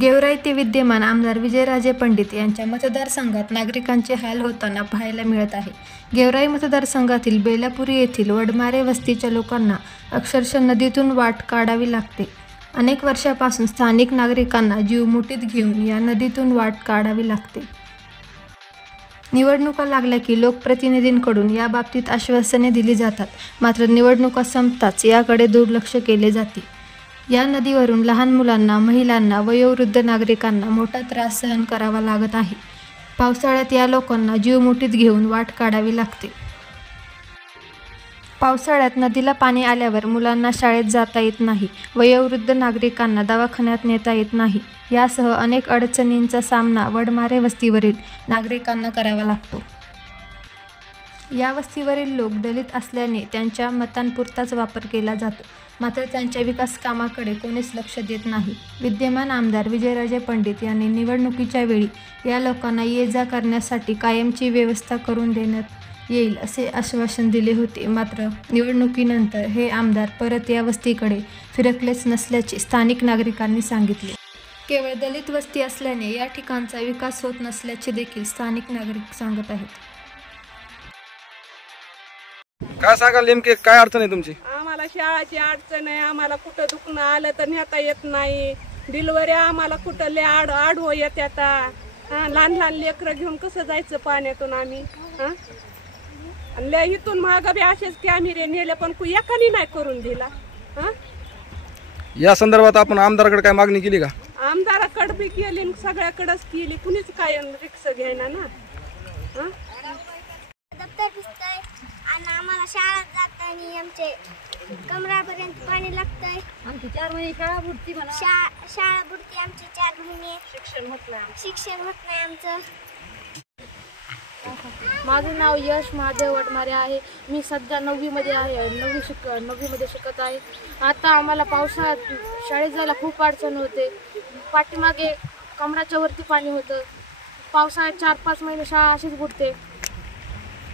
गेवराई ते विद्यमान आमदार विजयराजे पंडित यांच्या मतदारसंघात नागरिकांचे हाल होताना पाहायला मिळत आहे। गेवराई मतदारसंघातील बेलापुरी येथील वडमारे वस्तीच्या लोकांना अक्षरशः नदीतून वाट काढावी लागते। अनेक वर्षापासून स्थानिक नागरिकांना जीव मुठीत घेऊन या नदीतून वाट काढावी लागते। निवडणुका लागल्या की लोकप्रतिनिधींकडून याबाबतीत आश्वासने दिली जातात, मात्र निवडणुका संपताच याकडे दुर्लक्ष केले जाते। या नदीवरून लहान मुलांना, महिलांना, वयोवृद्ध नागरिकांना मोठा त्रास सहन करावा लागत आहे। पावसाळ्यात या लोकांना जीव मुठीत घेऊन वाट काढावी लागते। पावसाळ्यात नदीला पाणी आल्यावर मुलांना शाळेत जाता येत नाही, वयोवृद्ध नागरिकांना दवाखान्यात नेता येत नाही, यासह अनेक अडचणींचा सामना वडमारे वस्तीवरील नागरिकांना करावा लागतो। या वस्तीवरील लोक दलित असल्याने त्यांच्या मतांपुरताच वापर केला जातो, मात्र त्यांच्या विकास कामाकडे कोणीच लक्ष देत नाही। विद्यमान आमदार विजयराजे पंडित यांनी निवडणुकीच्या वेळी या लोकांना ये-जा करण्यासाठी कायमची व्यवस्था करून देण्यात येईल असे आश्वासन दिले होते, मात्र निवडणुकीनंतर हे आमदार परत या वस्तीकडे फिरकलेच नसल्याचे स्थानिक नागरिकांनी सांगितले। केवळ दलित वस्ती असल्याने या ठिकाणचा विकास होत नसल्याचे देखील स्थानिक नागरिक सांगत आहेत। काय सांगाल, नेमके काय अडचण आहे तुमची? आम्हाला शाळाची अडचण आहे, आम्हाला कुठं दुखणं आलं तर नेता येत नाही, डिलिव्हरी आम्हाला कुठं लय आडवं येत आता, लहान लहान लेकरं घेऊन कसं जायचं पाण्यातून आम्ही, लय इथून महाग बी असेच कॅमेरे नेले पण एकाने नाही करून दिला। या संदर्भात आपण आमदाराकडे काय मागणी केली का? आमदाराकडे बी केली, सगळ्याकडेच केली, कुणीच काय रिक्षा घेणार ना। आणि आम्हाला शाळेत जाताना आमचे कमरापर्यंत पाणी लागतंय। आमची 4 महिने शाळा बुडती, शाळा बुडती आमची 4 महिने, शिक्षण होत नाही आमचं। माझं नाव यश महादेव वडमारे आहे। मी सध्या 9वी मध्ये आहे, 9वी मध्ये शिकत आहे। आता आम्हाला पावसाळ्यात शाळेत जायला खूप अडचण होते, पाठीमागे कमराच्या वरती पाणी होतं। पावसाळ्यात 4-5 महिने शाळा अशीच बुडते।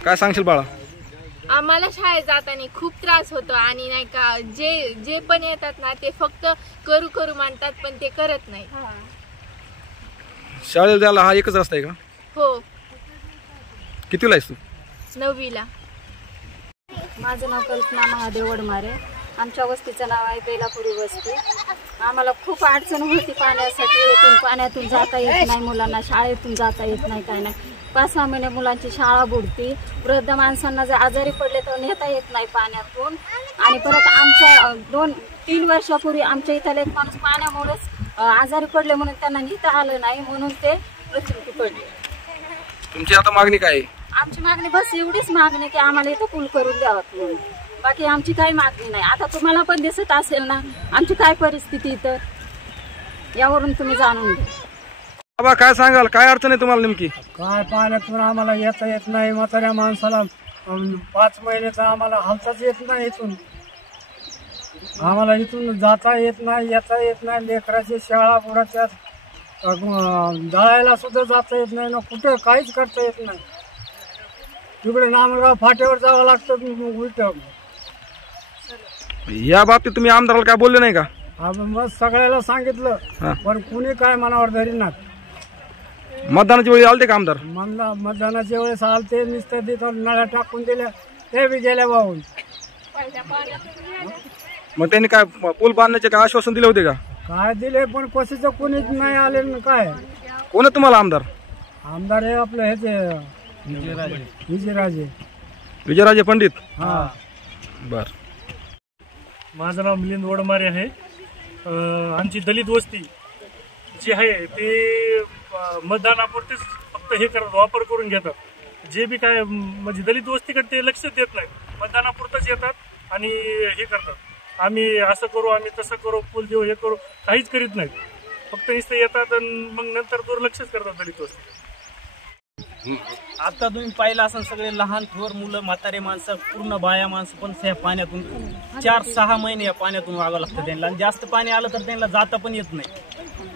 काय सांगशील बाळा? आम्हाला शाळेत जाताना खूप त्रास होतो आणि नाही का जे पण येतात ना ते फक्त करू म्हणतात पण ते करत नाही। शाळेला जायला हा एकच रस्ता आहे का? हो। कितीला आहेस तू? 9वीला। माझं नाव कल्पना महादेव वडमारे, आमच्या वस्तीचं नाव आहे बेलापुरी वस्ती। आम्हाला खूप अडचण होती पाण्यासाठी, पाण्यातून जाता येत नाही, मुलांना शाळेतून जाता येत नाही, काय नाही। 5-6 महिने मुलांची शाळा बुडती, वृद्ध माणसांना जर आजारी पडले तर नेता येत नाही पाण्यातून। आणि परत आमच्या 2-3 वर्षापूर्वी आमच्या इथले एक माणूस पाण्यामुळेच आजारी पडले म्हणून त्यांना नेता आलं नाही, म्हणून ते मृत्युमुखी पडले। तुमची आता मागणी काय आहे? आमची मागणी बस एवढीच मागणी की आम्हाला इथं पूल करून द्यावं म्हणून, बाकी आमची काही मागणी नाही। आता तुम्हाला पण दिसत असेल ना आमची काय परिस्थिती इथं, यावरून तुम्ही जाणून घ्या। बाबा काय सांगाल, काय अडचण आहे तुम्हाला नेमकी? काय पाण्यातून आम्हाला येता येत नाही, म्हाताऱ्या माणसाला 5 महिन्याचा आम्हाला हालताच येत नाही, आम्हाला इथून जाता येत नाही, येता येत नाही, लेकराची शाळा बुडाच्या, जायला सुद्धा जाता येत नाही ना, कुठं काहीच करता येत नाही। तिकडे नामगाव फाट्यावर जावं लागतं उलट। या बाबतीत तुम्ही आमदाराला काय बोलले नाही का? मग सगळ्याला सांगितलं पण कुणी काय मनावर धरीनात। मतदानाच्या वेळी आलते का आमदार? मतदानाच्या वेळेस आलते, नुसतं तिथं नळ्या टाकून दिल्या, ते बी गेल्या वाहून। मग त्यांनी काय पूल बांधण्याचे काय आश्वासन दिले होते का? काय दिले पण कोशीचं कोणीच नाही आले। काय कोण आहे तुम्हाला आमदार? आमदार हे आपलं ह्याचे विजयराजे पंडित। हा बर। माझं नाव मिलिंद वडमारे आहे। आमची दलित वस्ती जी आहे ते मतदानापुरतेच फक्त हे करतात, वापर करून घेतात। जे बी काय म्हणजे दलित वस्तीकडे ते लक्ष देत नाही, मतदानापुरतच येतात आणि हे करतात, आम्ही असं करू, आम्ही तसं करू, पूल देऊ, हे करू, काहीच करीत नाहीत, फक्त नुसतं येतात आणि मग नंतर दुर्लक्षच करतात दलित वस्ती। आता तुम्ही पाहिलं असं सगळे लहान थोर मुलं, म्हातारे माणसं, पूर्ण बाया माणसं पण या पाण्यातून 4-6 महिने या पाण्यातून वागावं लागतं त्यांना। जास्त पाणी आलं तर त्यांना जाता पण येत नाही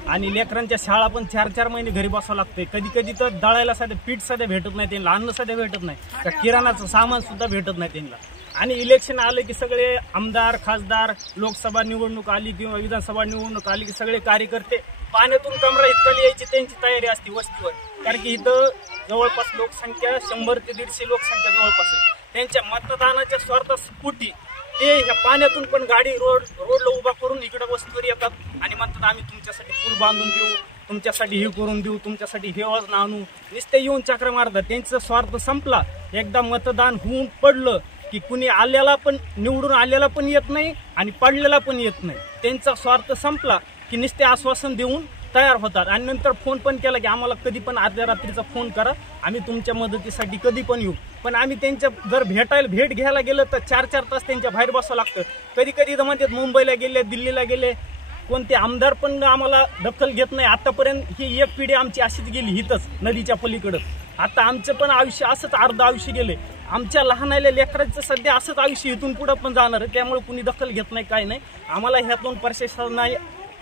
आणि लेकरांच्या शाळा पण 4-4 महिने घरी बसावं लागते। कधी कधी तर दळायला साधे पीठ साधे भेटत नाही त्यांना, अन्न साधे भेटत नाही, त्या किराणाचं सामान सुद्धा भेटत नाही त्यांना। आणि इलेक्शन आले की सगळे आमदार, खासदार, लोकसभा निवडणूक आली किंवा विधानसभा निवडणूक आली की सगळे कार्यकर्ते पाण्यातून कमरा इतकाली यायची त्यांची तयारी असते वस्तीवर, कारण की इथं जवळपास लोकसंख्या 100 ते 150 लोकसंख्या जवळपास आहे. त्यांच्या मतदानाच्या स्वार्थापोटी ते ह्या पाण्यातून पण गाडी रोडला उभा करून इकडे वस्तीवर येतात आणि म्हणतात आम्ही तुमच्यासाठी पूल बांधून देऊ, तुमच्यासाठी हे करून देऊ, तुमच्यासाठी हे वजन आणू. नुसते येऊन चक्र मारतात. त्यांचा स्वार्थ संपला. एकदा मतदान होऊन पडलं की कुणी आलेला पण निवडून आलेला पण येत नाही आणि पडलेला पण येत नाही. त्यांचा स्वार्थ संपला की नुसते आश्वासन देऊन तयार होतात आणि नंतर फोन पण केला की आम्हाला कधी पण अर्ध्या रात्रीचा फोन करा, आम्ही तुमच्या मदतीसाठी कधी पण येऊ. पण आम्ही त्यांच्या जर भेट घ्यायला गेलं तर 4-4 तास त्यांच्या बाहेर बसावं लागतं. कधी कधी तर म्हणतात मुंबईला गेले, दिल्लीला गेले. कोणते आमदार पण आम्हाला दखल घेत नाही. आतापर्यंत ही एक पिढी आमची अशीच गेली इथंच नदीच्या पलीकडं. आता आमचं पण आयुष्य असंच अर्ध आयुष्य गेले. आमच्या लहानाल्या लेकरांचं सध्या असंच आयुष्य इथून पुढं पण जाणार आहे. त्यामुळे कुणी दखल घेत नाही, काय नाही. आम्हाला ह्यातून प्रशासनाने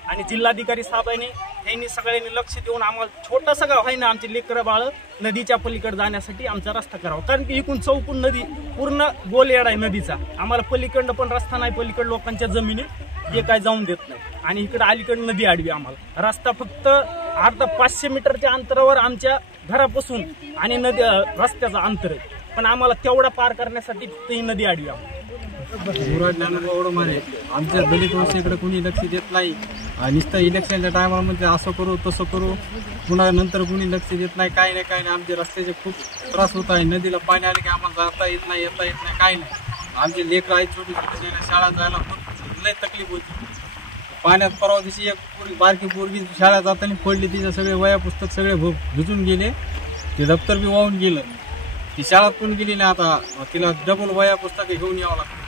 आणि जिल्हाधिकारी साहेबांनी यांनी सगळ्यांनी लक्ष देऊन आम्हाला छोटासा गाव आहे ना आमचे लेकरं बाळ नदीच्या पलीकडे जाण्यासाठी आमचा रस्ता करावा. कारण की इकडून चौकून नदी पूर्ण गोल येडा आहे नदीचा. आम्हाला पलीकडं पण रस्ता नाही, पलीकडे लोकांच्या जमिनी हे काय जाऊन देत नाही आणि इकडे अलीकडे नदी आडवी. आम्हाला रस्ता फक्त अर्धा 500 मीटरच्या अंतरावर आमच्या घरापासून आणि नदी रस्त्याचं अंतर आहे, पण आम्हाला तेवढा पार करण्यासाठी फक्त ही नदी आडवी. युवराज ज्ञानोबा वडमारे आमच्या दलित वस्तीकडे कोणी लक्ष देत नाही. नुसतं इलेक्शनच्या टायमाला म्हणजे असं करू तसं करू, पुन्हा नंतर कोणी लक्ष देत नाही, काय नाही. आमचे रस्त्याचे खूप त्रास होत आहे. नदीला पाणी आले की आम्हाला जाता येत नाही, येता येत नाही, काय नाही. आमचे लेकरं आहेत छोटे छोटे, शाळा जायला खूप लई तकलीफ होती. पाण्यात परवा दिवशी एक बारकी पोरगी शाळा जाताना पडली, तिचे सगळे वया पुस्तक सगळे भिजून गेले, ते दप्तर बी वाहून गेलं. ती शाळात पण गेली नाही. आता तिला डबल वया पुस्तक घेऊन यावं लागतं.